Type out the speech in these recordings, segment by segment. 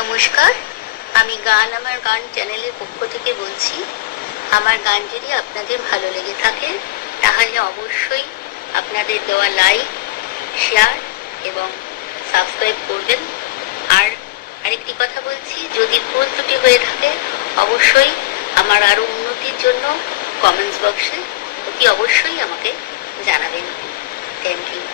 নমস্কার, আমি গান আমার গান চ্যানেলের পক্ষ থেকে বলছি। আমার গান যদি আপনাদের ভালো লেগে থাকে তাহলে অবশ্যই আপনাদের দেওয়া লাইক, শেয়ার এবং সাবস্ক্রাইব করবেন। আর আরেকটি কথা বলছি, যদি ভুল ত্রুটি হয়ে থাকে অবশ্যই আমার আরও উন্নতির জন্য কমেন্টস বক্সে অতি অবশ্যই আমাকে জানাবেন। Thank you.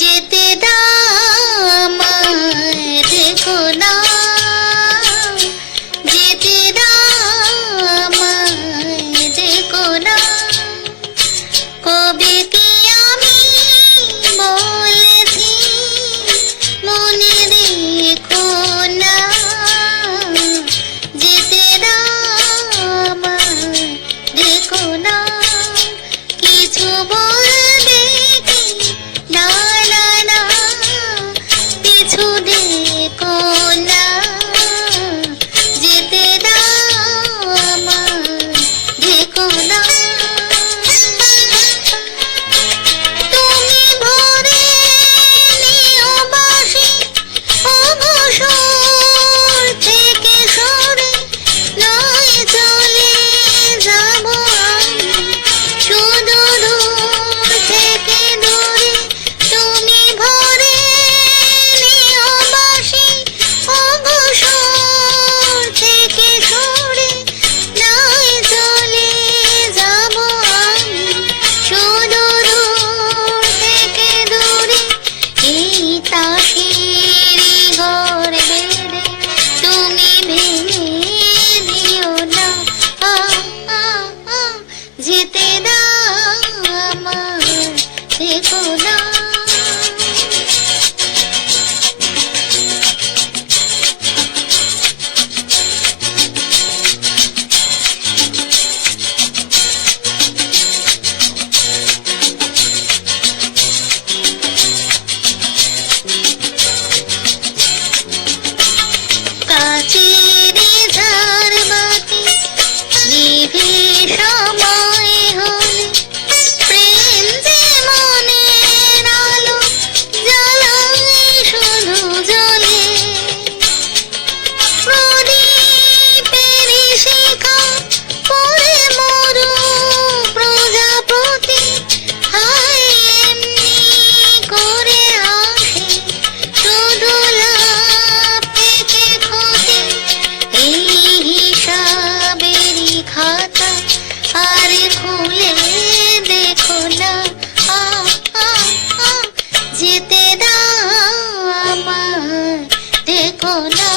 যেতে দাও আমায়, দেখো না, যেতে দাও আমায়, দেখো না, কবে কি আমি বলেছি মনে রেখো না, যেতে দাও আমায়, দেখো না, কিছু বলবে কি না, না না, কিছু দেখো না, যেতে দাও আমায়, দেখো না, তুমি ভরে নিও বাঁশি অবসর থেকে সরে, নয় চলে যাব আমি শুধু দূর থেকে দূরে, তুমি ভরে নিও বাঁশি অবসর থেকে সরে, নয় চলে যাব আমি শুধু দূর থেকে দূরে, এই তাসেরই ঘর বেঁধে তুমি ভেঙে দিও না, আ আ আ, যেতে দাও আমায়, দেখো না। কাচেরি ঝাড়বাতি নিভে সময় হলে, প্রেম যে মনের আলো জ্বালায় শুধু জ্বলে, প্রদীপের শিখা পড়ে মরু প্রজাপতি, হায় এমনি করে আসে শুধু লাভ থেকে ক্ষতি, এই হিসাবেরই খাতা আর খুলে দেখো না, আ আ আ, যেতে দাও আমায়, দেখো না।